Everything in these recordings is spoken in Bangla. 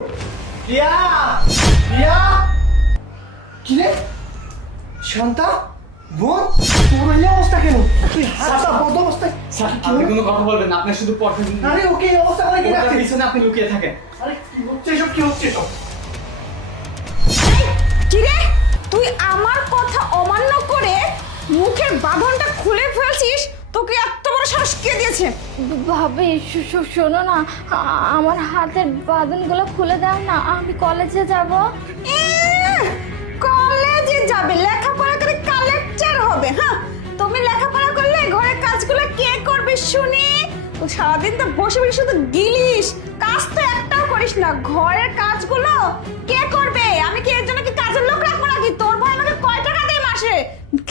রিয়া রিয়া কি রে শান্তা বোন তোর এই অবস্থা কেন তুই হাতটা বন্ধ অবস্থায় স্যার আপনি কোনো কথা বলবেন না, আপনি শুধু পড়তে দিন। আরে ওকে এই অবস্থা করে কি ওটার রাখছিস পিছনে আপনি লুকিয়ে থাকেন। আরে কি হচ্ছে এসব কি হচ্ছে এসব কিরে তুই আমার কথা অমান্য করে মুখের বাঁধনটা খুলে ফেলছিস, তোকে এত বড় সাহস কে দিয়েছে? ভাবি শোনো না, আমার হাতের বাঁধনগুলো খুলে দাও না, আমি কলেজে যাব। কলেজে যাবে, লেখাপড়া করে কালেক্টর হবে? হ্যাঁ, তুমি লেখাপড়া করলে ঘরের কাজগুলো কে করবে শুনি? ও সারাদিন তো বসে বসে শুধু গিলিস, কাজ তো একটাও করিস না। ঘরের কাজগুলো কে করবে? আমি কি এর জন্য কি কাজের লোক রাখবো নাকি? তোর ভাই আমাকে কয় টাকা দেয় মাসে?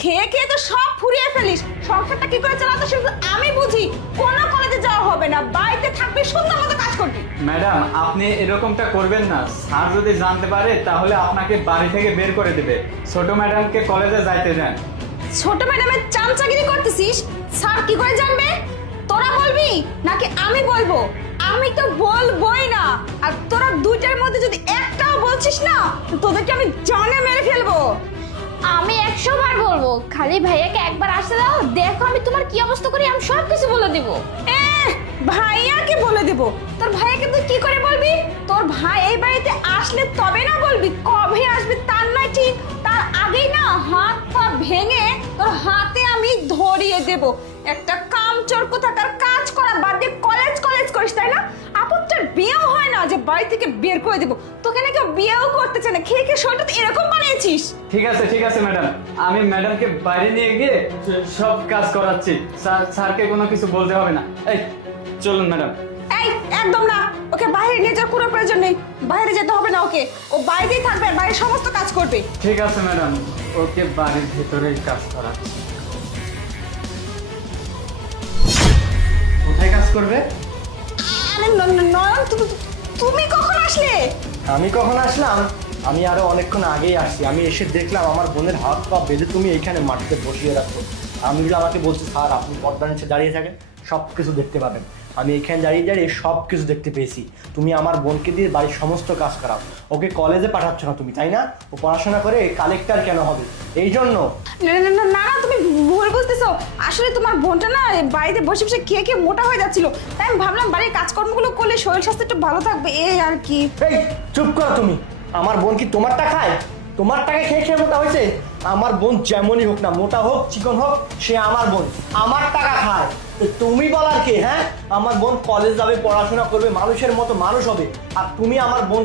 খেয়ে খেয়ে তো সব ফুরিয়ে ফেলিস। সংসারটা কি করে চালাতে শুধু আমি বুঝি। কোনো কলেজে যাওয়া হবে না, বাড়িতে থাকবি, সুন্দর মতো কাজ করবি। ম্যাডাম আপনি এরকমটা করবেন না, স্যার যদি জানতে পারে তাহলে আপনাকে বাড়ি থেকে বের করে দেবে। ছোট ম্যাডামকে কলেজে যাইতে দেন। ছোট ম্যাডামের চামচাগিরি করতেছিস, স্যার কি করে জানবে? তোরা বলবি নাকি আমি বলবো? আমি তো বলবোই না। আর তোরা দুইটার মধ্যে যদি একটাও বলছিস না, তো তোদেরকে আমি জানে মেরে ফেলবো। আমি 100 বার বলবো, খালি ভাইয়াকে একবার আসতে দাও, দেখো আমি তোমার কি অবস্থা করি, আমি সব কিছু বলে দিব। ভাইয়াকে বলে দেব? তোর ভাইয়াকে তুই কি করে বলবি? তোর ভাই এই বাড়িতে আসলে তবে না বলবি, কবে আসবে তার নয় ঠিক, তার আগেই না হাত পা ভেঙে তোর হাতে আমি ধরিয়ে দেব। একটা কামচোর কোথাকার, কাজ করা বাদ দিয়ে কলেজ কলেজ করিস, তাই না? আপত্তার বিয়েও হয় না যে বাড়ি থেকে বের করে দেব। তোকে নাকি বিয়েও করতে চায় না, খেয়ে খেয়ে শরীরটা তো এরকম বানিয়েছিস। ঠিক আছে ম্যাডাম, আমি ম্যাডামকে বাইরে নিয়ে গিয়ে সব কাজ করাচ্ছি। স্যারকে কোনো কিছু বলতে হবে না। এই চলুন ম্যাডাম। এই একদম না, ওকে বাইরে নিয়ে যাওয়ার কোনো প্রয়োজন নেই। বাইরে যেতে হবে না ওকে, ও বাইরেই থাকবে আর বাইরের সমস্ত কাজ করবে। ঠিক আছে ম্যাডাম, ওকে বাড়ির ভেতরেই কাজ করাচ্ছি। কোথায় কাজ করবে আরে নয়ন, তুমি কখন আসলে? আমি কখন আসলাম? আমি আরো অনেকক্ষণ আগেই আসছি। আমি এসে দেখলাম আমার বোনের হাত পা বেঁধে তুমি এইখানে মাটিতে বসিয়ে রাখো। আমি আমাকে বলছি স্যার আপনি পর্দার নিচে দাঁড়িয়ে থাকেন, সব কিছু দেখতে পাবেন। আমি এখানে দাঁড়িয়ে দাঁড়িয়ে সব কিছু দেখতে পেয়েছি। তুমি আমার বোনকে দিয়ে বাড়ির সমস্ত কাজ করাও। ওকে কলেজে পাঠাচ্ছ না তুমি, তাই না? ও পড়াশোনা করে কালেক্টর কেন হবে? এই জন্য না, তুমি ভুল বুঝতেছো। আসলে তোমার বোনটা না বাড়িতে বসে বসে খেয়ে খেয়ে মোটা হয়ে যাচ্ছিল, তাই আমি ভাবলাম বাড়ির কাজকর্মগুলো করলে শরীর স্বাস্থ্য একটু ভালো থাকবে, এই আর কি। এই চুপ করো তুমি। আমার বোন কি তোমারটা খায়? তোমার টাকা খেয়ে খেয়ে মোটা হয়েছে? আমার বোন যেমনই হোক না, মোটা হোক চিকন হোক, সে আমার বোন, আমার টাকা খায়। তো তুমি বলার কে? হ্যাঁ, আমার বোন কলেজ যাবে, পড়াশোনা করবে, মানুষের মতো মানুষ হবে, আর তুমি আমার বোন